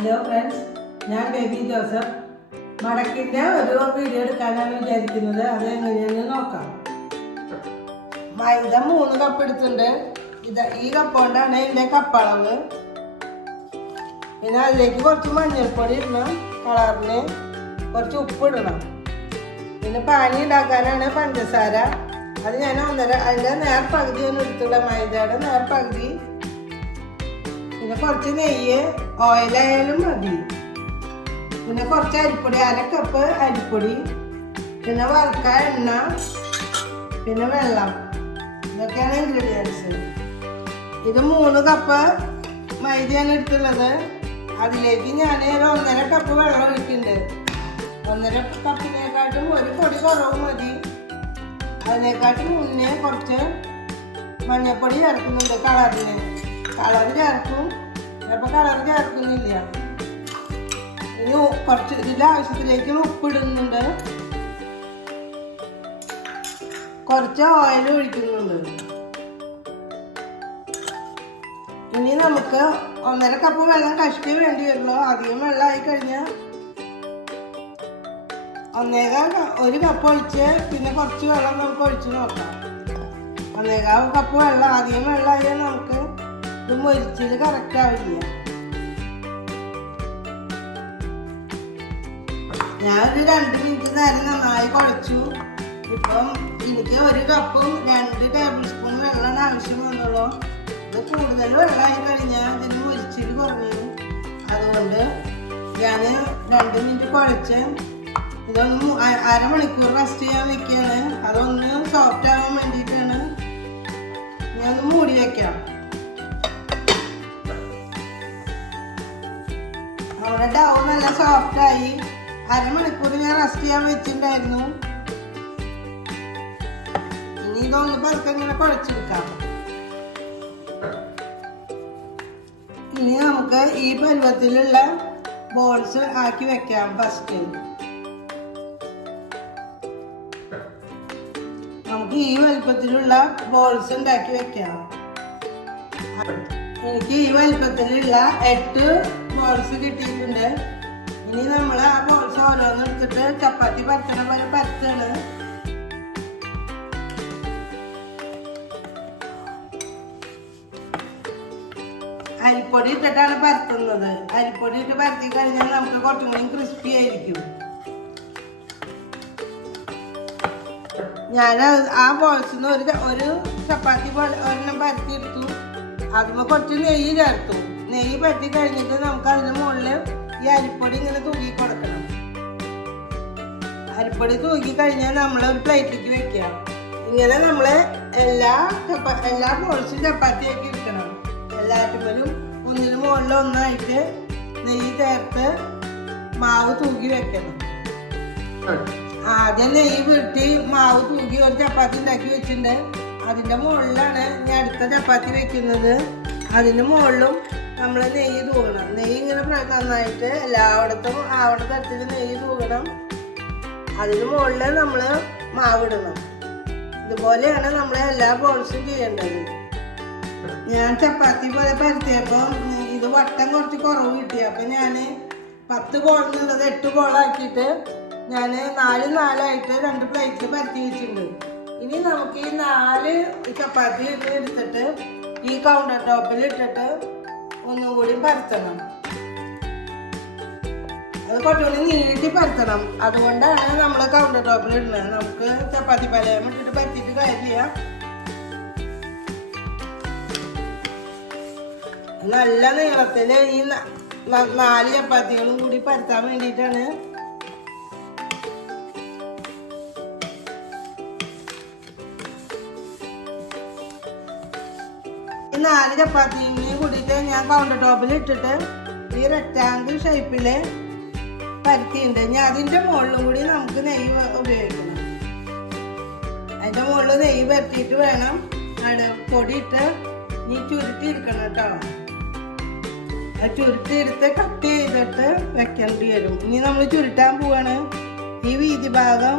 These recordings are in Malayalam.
ഹലോ ഫ്രണ്ട്സ്, ഞാൻ ബേബി ജോസഫ്. മടക്കിൻ്റെ ഒരു വീഡിയോ എടുക്കാനാണ് വിചാരിക്കുന്നത്. അത് എങ്ങനെയാണെന്ന് നോക്കാം. മൈദ 3 കപ്പ് എടുത്തിട്ടുണ്ട്. ഈ കപ്പ് കൊണ്ടാണ് ഇതിൻ്റെ കപ്പളവ്. പിന്നെ അതിലേക്ക് കുറച്ച് മഞ്ഞൾപ്പൊടി ഇടണം, കളറിന് കുറച്ച് ഉപ്പ് ഇടണം. പിന്നെ പാനി ഉണ്ടാക്കാനാണ് പഞ്ചസാര. അത് ഞാൻ അതിൻ്റെ നേർപകുതിയാണ് എടുത്തുള്ള മൈദയുടെ നേർപകുതി. പിന്നെ കുറച്ച് നെയ്യ്, ഓയിലായാലും മതി. പിന്നെ കുറച്ച് അരിപ്പൊടി, 1/2 കപ്പ് അരിപ്പൊടി. പിന്നെ വറുക്കാൻ എണ്ണ, പിന്നെ വെള്ളം. ഇതൊക്കെയാണ് ഇൻഗ്രീഡിയൻസ്. ഇത് 3 കപ്പ് മൈദയാണ് എടുത്തുള്ളത്. അതിലേക്ക് ഞാൻ 1.5 കപ്പ് വെള്ളം ഒഴിക്കുന്നുണ്ട്. 1.5 കപ്പിനെക്കാട്ടും ഒരു പൊടി കുറവ് മതി. അതിനെക്കാട്ടും മുന്നേ കുറച്ച് മഞ്ഞൾപ്പൊടി ചേർക്കുന്നുണ്ട് കളറിന്. കളർ ചേർക്കും, ചിലപ്പോൾ കളർ ചേർക്കുന്നില്ല. ഇനി കുറച്ച് ഇതിൻ്റെ ആവശ്യത്തിലേക്ക് ഉപ്പിടുന്നുണ്ട്. കുറച്ച് ഓയിൽ ഒഴിക്കുന്നുണ്ട്. ഇനി നമുക്ക് 1.5 കപ്പ് വെള്ളം കഷ്ടി വേണ്ടി വരുള്ളൂ. അധികം വെള്ളമായി കഴിഞ്ഞാൽ 1 കപ്പ് ഒഴിച്ച് പിന്നെ കുറച്ച് വെള്ളം നമുക്ക് ഒഴിച്ച് നോക്കാം. 1.25 കപ്പ് വെള്ളം, അധികം വെള്ളമായാൽ നമുക്ക് ഇത് മൊരിച്ചിൽ കറക്റ്റ് ആവില്ല. ഞാനൊരു 2 മിനിറ്റ് നേരം നന്നായി കുഴച്ചു. ഇപ്പം എനിക്ക് 1 കപ്പും 2 ടേബിൾ സ്പൂൺ വെള്ളമാണ് ആവശ്യം വന്നുള്ളൂ. ഇത് കൂടുതൽ വെള്ളമായി കഴിഞ്ഞാൽ ഇതിന് മൊരിച്ചിൽ കുറഞ്ഞു. അതുകൊണ്ട് ഞാൻ 2 മിനിറ്റ് കുഴച്ച് ഇതൊന്ന് 1/2 മണിക്കൂർ റെസ്റ്റ് ചെയ്യാൻ വെക്കുകയാണ്. അതൊന്ന് സോഫ്റ്റ് ആവാൻ വേണ്ടിയിട്ടാണ്. ഞാനൊന്ന് മൂടി വയ്ക്കാം. നമ്മുടെ ഡൗ നല്ല സോഫ്റ്റായി. 1/2 മണിക്കൂർ ഞാൻ റെസ്റ്റ് ചെയ്യാൻ വെച്ചിട്ടുണ്ടായിരുന്നു. ഇനി ഇതൊന്ന് പതുക്കെ ഇങ്ങനെ കുഴച്ചെടുക്കാം. ഇനി നമുക്ക് ഈ പരുവത്തിലുള്ള ബോൾസ് ആക്കി വെക്കാം. ഫസ്റ്റ് നമുക്ക് ഈ വലുപ്പത്തിലുള്ള ബോൾസ് ഉണ്ടാക്കി വെക്കാം. എനിക്ക് ഈ വലുപ്പത്തിലുള്ള 8 ബോൾസ് കിട്ടിയിട്ടുണ്ട്. ഇനി നമ്മൾ ആ ബോൾസ് ഓരോന്ന് എടുത്തിട്ട് ചപ്പാത്തി പരത്തണ പോലെ പരത്താണ്. അരിപ്പൊടി ഇട്ടിട്ടാണ് പരത്തുന്നത്. അരിപ്പൊടി ഇട്ട് പരത്തി കഴിഞ്ഞാൽ നമുക്ക് കുറച്ചും കൂടി ക്രിസ്പി ആയിരിക്കും. ഞാൻ ആ ബോൾസിന്ന് ഒരു ചപ്പാത്തി പോലെ ഒരെണ്ണം പരത്തി എടുത്തു. അതിന് കുറച്ച് നെയ്യ് ചേർത്തു. നെയ്യ് പരത്തി കഴിഞ്ഞിട്ട് നമുക്ക് അതിന് മുകളിൽ ഈ അരിപ്പൊടി ഇങ്ങനെ തൂക്കി കൊടുക്കണം. അരിപ്പൊടി തൂക്കി കഴിഞ്ഞാൽ നമ്മൾ ഒരു പ്ലേറ്റിലേക്ക് വെക്കുക. ഇങ്ങനെ നമ്മൾ എല്ലാ ബോൾസും ചപ്പാത്തിയാക്കി എടുക്കണം. എല്ലാറ്റുമ്പോഴും ഒന്നിന് മുകളിൽ ഒന്നായിട്ട് നെയ്യ് ചേർത്ത് മാവ് തൂക്കി വെക്കണം. ആദ്യം നെയ്യ് വീട്ടി മാവ് തൂക്കി ഒരു ചപ്പാത്തി ഉണ്ടാക്കി വെച്ചിട്ടുണ്ട്. അതിൻ്റെ മുകളിലാണ് ഞാൻ അടുത്ത ചപ്പാത്തി വെക്കുന്നത്. അതിന് മുകളിലും നമ്മൾ നെയ്യ് തൂകണം. നെയ്യ് ഇങ്ങനെ നന്നായിട്ട് എല്ലായിടത്തും ആവണ തരത്തിൽ നെയ്യ് തൂകണം. അതിന് മുകളിൽ നമ്മൾ മാവിടണം. ഇതുപോലെയാണ് നമ്മൾ എല്ലാ ബോൾസും ചെയ്യേണ്ടത്. ഞാൻ ചപ്പാത്തി പോലെ പരത്തിയപ്പോൾ ഇത് വട്ടം കുറച്ച് കുറവ് കിട്ടി. അപ്പം ഞാൻ 10 ബോളിനുള്ളത് 8 ബോളാക്കിയിട്ട് ഞാൻ 4 2 പ്ലേറ്റിൽ പരത്തി വെച്ചിട്ടുണ്ട്. ഇനി നമുക്ക് ഈ 4 ചപ്പാത്തി എടുത്തിട്ട് ഈ കൗണ്ടർ ടോപ്പിൽ ഇട്ടിട്ട് ഒന്നും കൂടി പരത്തണം. അത് കുറച്ചുകൂടി നീട്ടി പരത്തണം. അതുകൊണ്ടാണ് നമ്മൾ കൗണ്ടർ ടോപ്പിൽ ഇടുന്നത്. നമുക്ക് ചപ്പാത്തി പലയം ഇട്ടിട്ട് പരത്തിയിട്ട് കാര്യമില്ല. നല്ല നീളത്തിൽ ഈ 4 ചപ്പാത്തികളും കൂടി പരത്താൻ വേണ്ടിയിട്ടാണ്. ഈ 4 ചപ്പാത്തിനെ കൂടിയിട്ട് ഞാൻ കൗണ്ടർ ടോപ്പിൽ ഇട്ടിട്ട് ഈ റെക്റ്റാങ്കിൾ ഷേപ്പില് പരത്തിയിട്ടുണ്ട്. ഞാൻ അതിൻ്റെ മുകളിലും കൂടി നമുക്ക് നെയ്യ് ഉപയോഗിക്കണം. അതിൻ്റെ മുകളിൽ നെയ്യ് പരത്തിയിട്ട് വേണം പൊടിയിട്ട് നീ ചുരുട്ടിയിരിക്കണം കേട്ടോ. അത് ചുരുട്ടിയെടുത്ത് കട്ട് ചെയ്തിട്ട് വെക്കേണ്ടി വരും. ഇനി നമ്മൾ ചുരുട്ടാൻ പോവാണ്. ഈ വീതി ഭാഗം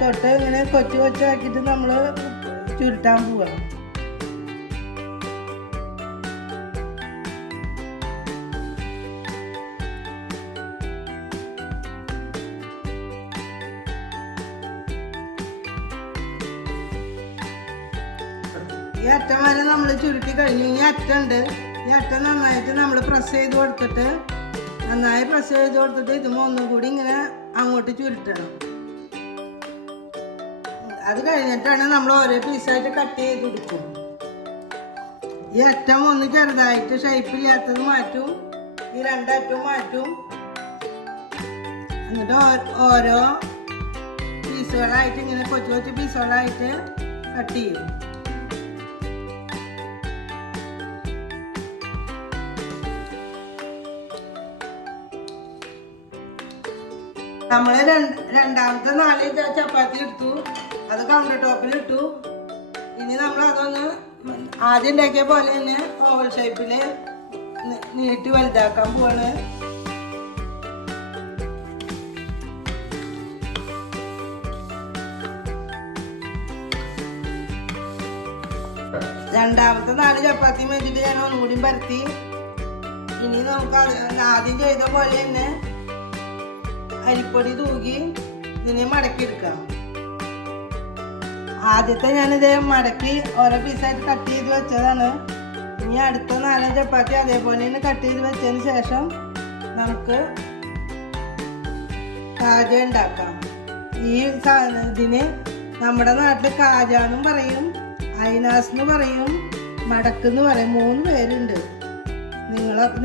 തൊട്ട് ഇങ്ങനെ കൊച്ചാക്കിയിട്ട് നമ്മൾ ചുരുട്ടാൻ പോവാണ്. ഈ അറ്റം വരെ നമ്മൾ ചുരുട്ടി കഴിഞ്ഞു. ഈ അറ്റുണ്ട്, ഈ അറ്റം നന്നായിട്ട് നമ്മൾ പ്രസ് ചെയ്ത് കൊടുത്തിട്ട് നന്നായി പ്രസ് ചെയ്ത് കൊടുത്തിട്ട് ഇതുമ്പോൾ ഒന്നും കൂടി ഇങ്ങനെ അങ്ങോട്ട് ചുരുട്ടണം. അത് കഴിഞ്ഞിട്ടാണ് നമ്മൾ ഓരോ പീസായിട്ട് കട്ട് ചെയ്ത് കൊടുക്കും. ഈ അറ്റം ഒന്ന് ചെറുതായിട്ട് ഷേപ്പില്ലാത്തത് മാറ്റും, ഈ രണ്ടറ്റവും മാറ്റും. എന്നിട്ട് ഓരോ പീസുകളായിട്ട് ഇങ്ങനെ കൊച്ചു കൊച്ചു പീസുകളായിട്ട് കട്ട് ചെയ്യും. നമ്മൾ രണ്ടാമത്തെ 4 ചപ്പാത്തി എടുത്തു, അത് കൗണ്ടർ ടോപ്പിൽ ഇട്ടു. ഇനി നമ്മൾ അതൊന്ന് ആദ്യം ഉണ്ടാക്കിയ പോലെ തന്നെ ഓവൽ ഷേപ്പിൽ നീട്ടി വലുതാക്കാൻ പോവാണ്. രണ്ടാമത്തെ 4 ചപ്പാത്തി വെച്ചിട്ട് ഞാൻ ഒന്നുകൂടി പരത്തി. ഇനി നമുക്ക് ആദ്യം ചെയ്ത പോലെ തന്നെ അരിപ്പൊടി തൂക്കി ഇതിനെ മടക്കിയെടുക്കാം. ആദ്യത്തെ ഞാനിത് മടക്കി ഓരോ പീസായിട്ട് കട്ട് ചെയ്ത് വെച്ചതാണ്. ഇനി അടുത്ത 4 ചപ്പാത്തി അതേപോലെ തന്നെ കട്ട് ചെയ്ത് വെച്ചതിന് ശേഷം നമുക്ക് കാജ ഉണ്ടാക്കാം. ഈ ഇതിന് നമ്മുടെ നാട്ടിൽ കാജ എന്നും പറയും, ഐനാസ് എന്ന് പറയും, മടക്കെന്ന് പറയും. 3 പേരുണ്ട്.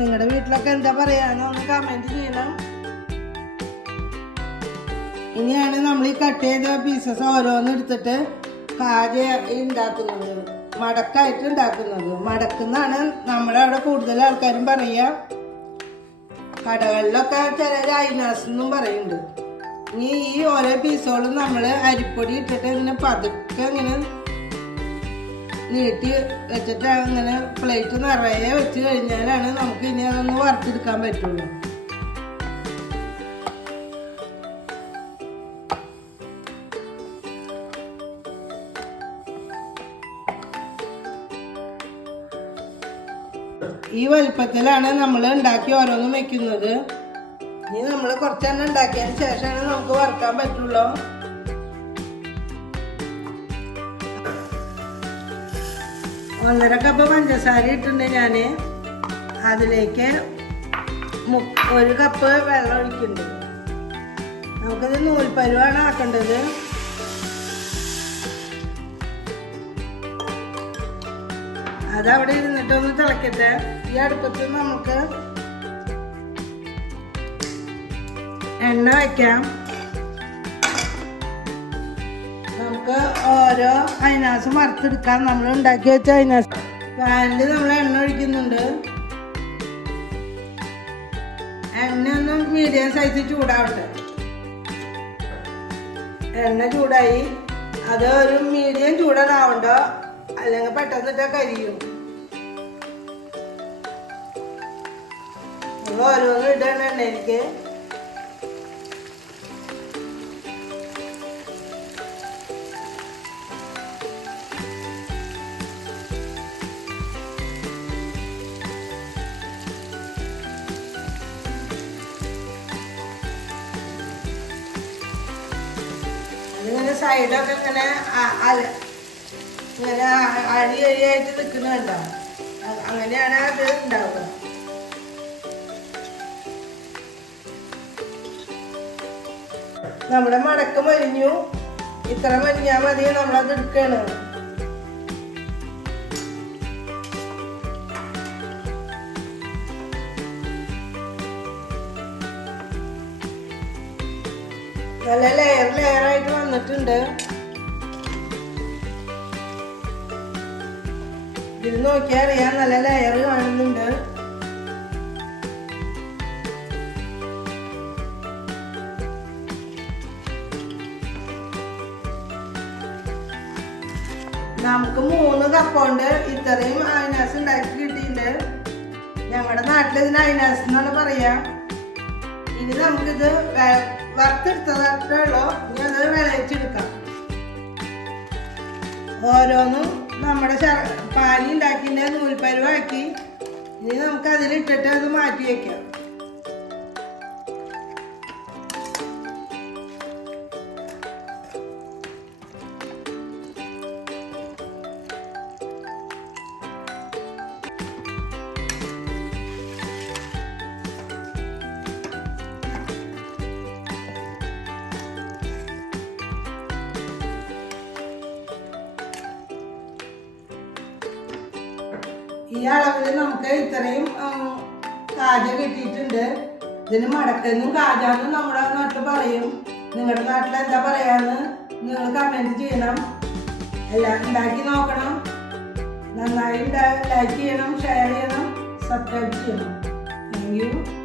നിങ്ങളുടെ വീട്ടിലൊക്കെ എന്താ പറയാന്ന് ഒന്ന് കമൻറ്റ് ചെയ്യണം. ഇനിയാണ് നമ്മൾ ഈ കട്ട് ചെയ്ത പീസസ് ഓരോന്ന് എടുത്തിട്ട് കാജ ഉണ്ടാക്കുന്നത്, മടക്കായിട്ട് ഉണ്ടാക്കുന്നത്. മടക്കുന്നാണ് നമ്മുടെ അവിടെ കൂടുതൽ ആൾക്കാരും പറയുക. കടകളിലൊക്കെ ചിലർ ഐനാസ് എന്നും പറയുന്നുണ്ട്. ഇനി ഈ ഓരോ പീസുകളും നമ്മൾ അരിപ്പൊടി ഇട്ടിട്ട് ഇങ്ങനെ പതുക്കെ ഇങ്ങനെ നീട്ടി വെച്ചിട്ട് അങ്ങനെ പ്ലേറ്റ് നിറയെ വെച്ച് കഴിഞ്ഞാലാണ് നമുക്ക് ഇനി അതൊന്ന് വറുത്തെടുക്കാൻ പറ്റുള്ളൂ. ഈ വലുപ്പത്തിലാണ് നമ്മൾ ഉണ്ടാക്കി ഓരോന്നും വെക്കുന്നത്. ഇനി നമ്മൾ കുറച്ചെണ്ണം ഉണ്ടാക്കിയതിന് ശേഷമാണ് നമുക്ക് വറുക്കാൻ പറ്റുള്ളൂ. ഒന്നര കപ്പ് പഞ്ചസാര ഇട്ടുണ്ട് ഞാൻ. അതിലേക്ക് 1 കപ്പ് വെള്ളം ഒഴിക്കുന്നുണ്ട്. നമുക്കിത് നൂൽപ്പരുവാണ് ആക്കേണ്ടത്. അതവിടെ ഇരുന്നിട്ടൊന്ന് തിളക്കട്ടെ. ഈ അടുപ്പത്ത് നമുക്ക് എണ്ണ വയ്ക്കാം. നമുക്ക് ഓരോ അയിനാസും വറുത്തെടുക്കാം. നമ്മൾ ഉണ്ടാക്കി വെച്ച അയിനാസ് പാനിൽ നമ്മൾ എണ്ണ ഒഴിക്കുന്നുണ്ട്. എണ്ണ ഒന്ന് മീഡിയം സൈസ് ചൂടാവട്ടെ. എണ്ണ ചൂടായി. അത് ഒരു മീഡിയം ചൂടാവണ്ട, അല്ലെങ്കിൽ പെട്ടെന്നിട്ട് കരിയും. ഓരോന്നും ഇടണം എണ്ണയിലേക്ക്. അതിങ്ങനെ സൈഡൊക്കെ ഇങ്ങനെ ഇങ്ങനെ അഴിയായിട്ട് നിൽക്കുന്നുണ്ടോ, അങ്ങനെയാണ് അത് ഉണ്ടാവുക. നമ്മുടെ മടക്ക് മരിഞ്ഞു. ഇത്ര മരിഞ്ഞാൽ മതി. നമ്മളത് എടുക്കാണ്. നല്ല ലെയറായിട്ട് വന്നിട്ടുണ്ട്. ഇത് നോക്കിയാൽ അറിയാം, നല്ല ലെയർ കാണുന്നുണ്ട്. നമുക്ക് 3 കപ്പ് കൊണ്ട് ഇത്രയും അയിനാസ് ഉണ്ടാക്കി കിട്ടിയിട്ടുണ്ട്. ഞങ്ങളുടെ നാട്ടിൽ ഇതിന് അയിനാസ് എന്നാണ് പറയാ. ഇനി നമുക്കിത് വറുത്തെടുത്തതായിട്ടുള്ളൂ. ഇനി അത് വിളയിച്ചെടുക്കാം. ഓരോന്നും നമ്മുടെ പാനി ഉണ്ടാക്കിൻ്റെ നൂൽപ്പരുവാക്കി ഇനി നമുക്ക് അതിലിട്ടിട്ട് അത് മാറ്റി വയ്ക്കാം. ഈ അളവിൽ നമുക്ക് ഇത്രയും കാജ കിട്ടിയിട്ടുണ്ട്. ഇതിന് മടക്കെന്നും കാജാന്നും നമ്മുടെ നാട്ടിൽ പറയും. നിങ്ങളുടെ നാട്ടിൽ എന്താ പറയാന്ന് നിങ്ങൾ കമൻറ്റ് ചെയ്യണം. എല്ലാം ഉണ്ടാക്കി നോക്കണം. നന്നായി ലൈക്ക് ചെയ്യണം, ഷെയർ ചെയ്യണം, സബ്സ്ക്രൈബ് ചെയ്യണം. Thank you.